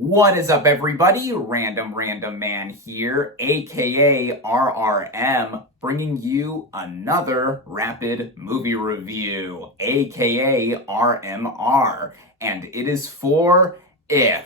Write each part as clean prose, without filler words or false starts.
What is up, everybody? Random Random Man here, aka RRM, bringing you another rapid movie review, aka RMR, and it is for If.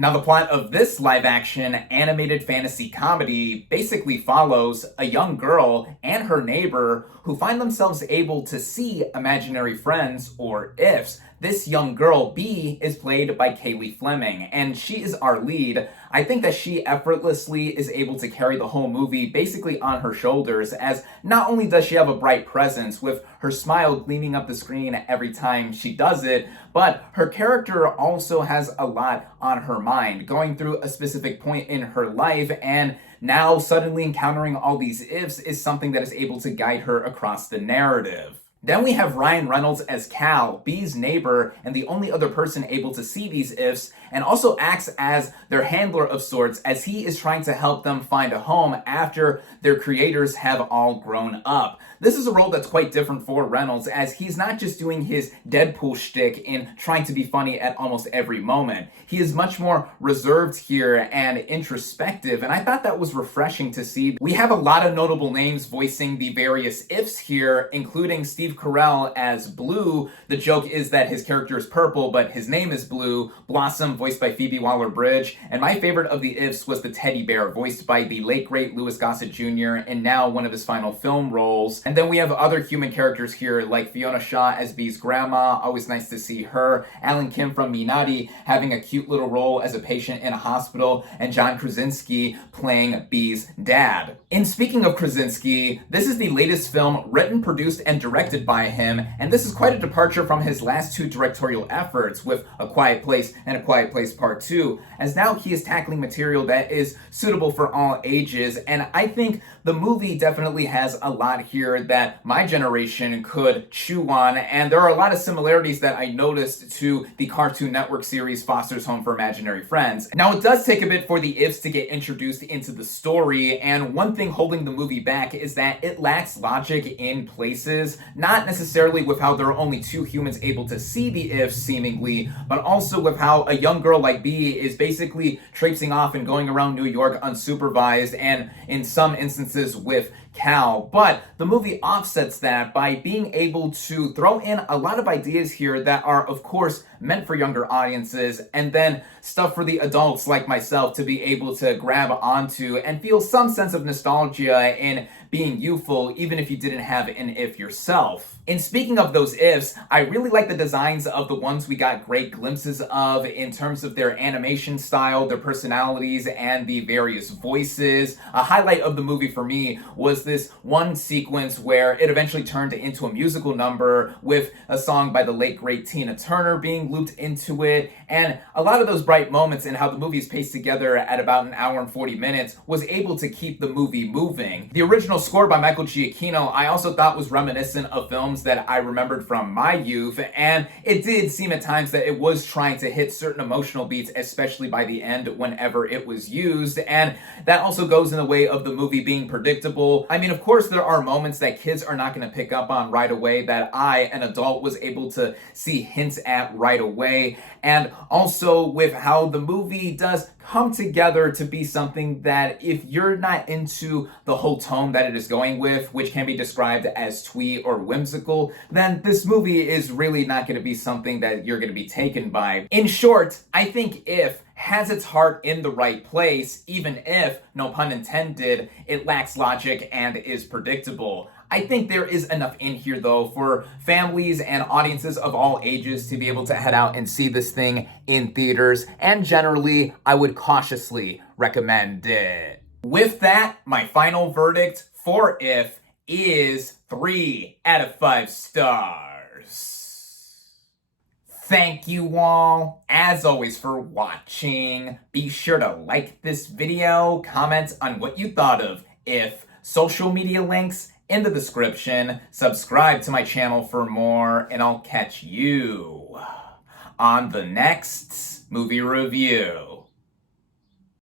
Now, the plot of this live-action animated fantasy comedy basically follows a young girl and her neighbor who find themselves able to see imaginary friends, or ifs. This young girl, B, is played by Kaylee Fleming, and she is our lead. I think that she effortlessly is able to carry the whole movie basically on her shoulders, as not only does she have a bright presence with her smile gleaming up the screen every time she does it, but her character also has a lot on her mind, going through a specific point in her life, and now suddenly encountering all these ifs is something that is able to guide her across the narrative. Then we have Ryan Reynolds as Cal, B's neighbor, and the only other person able to see these ifs, and also acts as their handler of sorts as he is trying to help them find a home after their creators have all grown up. This is a role that's quite different for Reynolds, as he's not just doing his Deadpool shtick in trying to be funny at almost every moment. He is much more reserved here and introspective, and I thought that was refreshing to see. We have a lot of notable names voicing the various ifs here, including Steve Carell as Blue. The joke is that his character is purple, but his name is Blue. Blossom, voiced by Phoebe Waller-Bridge. And my favorite of the ifs was the teddy bear, voiced by the late great Louis Gossett Jr., and now one of his final film roles. And then we have other human characters here, like Fiona Shaw as B's grandma. Always nice to see her. Alan Kim from Minari having a cute little role as a patient in a hospital. And John Krasinski playing B's dad. And speaking of Krasinski, this is the latest film written, produced, and directed by him, and this is quite a departure from his last two directorial efforts with A Quiet Place and A Quiet Place Part 2, as now he is tackling material that is suitable for all ages, and I think the movie definitely has a lot here that my generation could chew on, and there are a lot of similarities that I noticed to the Cartoon Network series Foster's Home for Imaginary Friends. Now, it does take a bit for the ifs to get introduced into the story, and one thing holding the movie back is that it lacks logic in places, not necessarily with how there are only two humans able to see the ifs, seemingly, but also with how a young girl like B is basically traipsing off and going around New York unsupervised, and in some instances with Cal. But the movie offsets that by being able to throw in a lot of ideas here that are, of course, meant for younger audiences, and then stuff for the adults like myself to be able to grab onto and feel some sense of nostalgia in being youthful, even if you didn't have an if yourself. And speaking of those ifs, I really like the designs of the ones we got great glimpses of in terms of their animation style, their personalities, and the various voices. A highlight of the movie for me was this one sequence where it eventually turned into a musical number with a song by the late great Tina Turner being looped into it, and a lot of those bright moments in how the movie is paced together at about an hour and 40 minutes was able to keep the movie moving. The original score by Michael Giacchino I also thought was reminiscent of films that I remembered from my youth, and it did seem at times that it was trying to hit certain emotional beats, especially by the end whenever it was used, and that also goes in the way of the movie being predictable. I mean, of course, there are moments that kids are not going to pick up on right away that I, an adult, was able to see hints at right away, and also with how the movie does come together to be something that if you're not into the whole tone that it is going with, which can be described as twee or whimsical, then this movie is really not going to be something that you're going to be taken by. In short, I think If has its heart in the right place, even if, no pun intended, it lacks logic and is predictable. I think there is enough in here, though, for families and audiences of all ages to be able to head out and see this thing in theaters, and generally, I would cautiously recommend it. With that, my final verdict for If is 3 out of 5 stars. Thank you all, as always, for watching. Be sure to like this video, comment on what you thought of If, social media links in the description, subscribe to my channel for more, and I'll catch you on the next movie review.